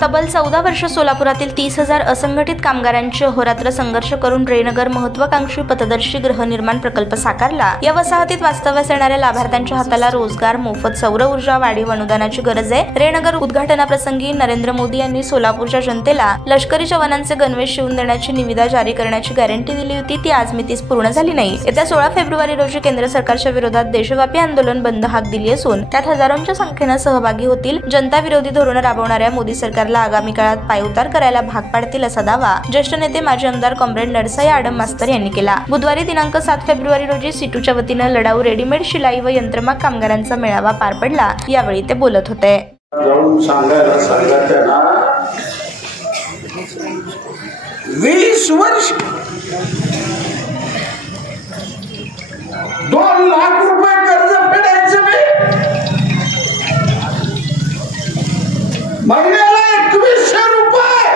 तब्बल 14 वर्ष सोलापुरातील 30,000 असंघटित कामगारांची अहोरात्र संघर्ष करून रेनगर महत्वाकांक्षी पथदर्शी गृहनिर्माण प्रकल्प साकारला। या वसाहतीत वास्तव्यास येणाऱ्या लाभार्थ्यांच्या हाताला रोजगार, मोफत सौर ऊर्जा, वाढीव अनुदानाची गरज आहे। रेनगर उद्घाटनाप्रसंगी नरेंद्र मोदी यांनी सोलापूरच्या जनतेला लष्करी जवानांचे गणवेश शिवून देण्याची निविदा जारी करण्याची गॅरंटी दिली होती, ती आज मितीस पूर्ण झाली नाही। येत्या 16 फेब्रुवारी रोजी केंद्र सरकारच्या विरोधात देशव्यापी आंदोलन बंद हाक दिली असून त्यात हजारोंच्या संख्येने सहभागी होतील। जनता विरोधी धोरण राबवणाऱ्या मोदी सरकारला आगामी काळात पायउतार करायला भाग पाडतील असा दावा ज्येष्ठ नेते माजी आमदार कॉम्रेड नरसाई आडम मास्तर यांनी केला। बुधवारी दिनांक 7 फेब्रुवारी रोजी सिटूच्या वतीने लढाऊ रेडीमेड शिलाई व यंत्रमाग कामगारांचा मेळावा पार पडला। यावेळी ते बोलत होते। जाऊन सांगायला सांगायचं ना, 20 वर्ष 2 लाख रुपये कर्ज फेडायचं महिन्याला 2100 रुपये,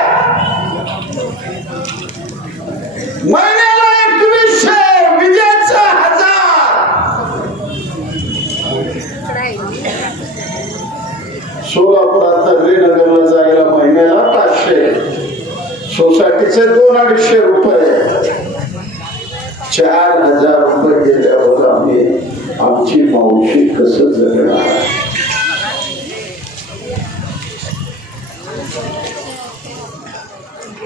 महिन्याला 2100, विजेचा 1000, सोलापुरात रेनगरला जायला महिन्याला 500, सोसायटीचे 200-250 रुपये, 4000 रुपये गेल्यावर आम्ही आमची मावशी कसं जगणार?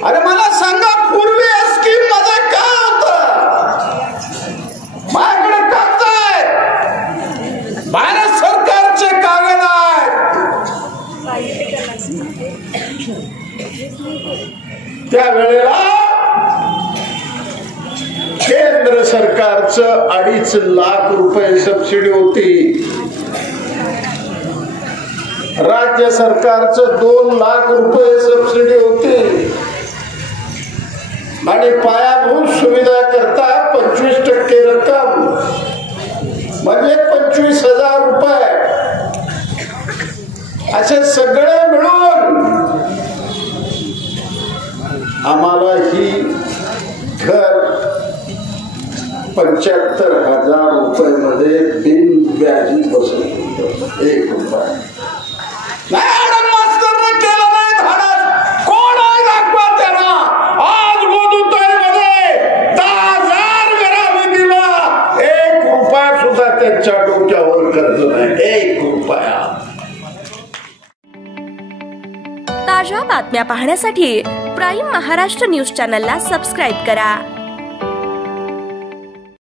अरे मला सांगा, पूर्वी स्कीम मध्ये काय होतं? माझ्याकडे कागद आहे, भारत सरकारचे कागद आहेत। त्यावेळेला केंद्र सरकारचं 2.5 लाख रुपये सबसिडी होती, राज्य सरकारचं 2 लाख रुपये सबसिडी होती आणि पायाभूत सुविधा करता 25% रक्कम म्हणजे 25,000 रुपये, असे सगळे मिळून आम्हाला ही घर 75,000 रुपये मध्ये बिनव्याजी बसत होतं, 1 रुपया मॅडम मास्तरने केलं नाही धाडस। कोण आहे दाखवा त्यांना। आज मधुताईमध्ये 10,000 घरावी दिला, 1 रुपया सुद्धा त्यांच्या डोक्यावर कर्ज नाही, 1 रुपया। ताज्या बातम्या पाहण्यासाठी प्राईम महाराष्ट्र न्यूज चॅनलला सबस्क्राईब करा।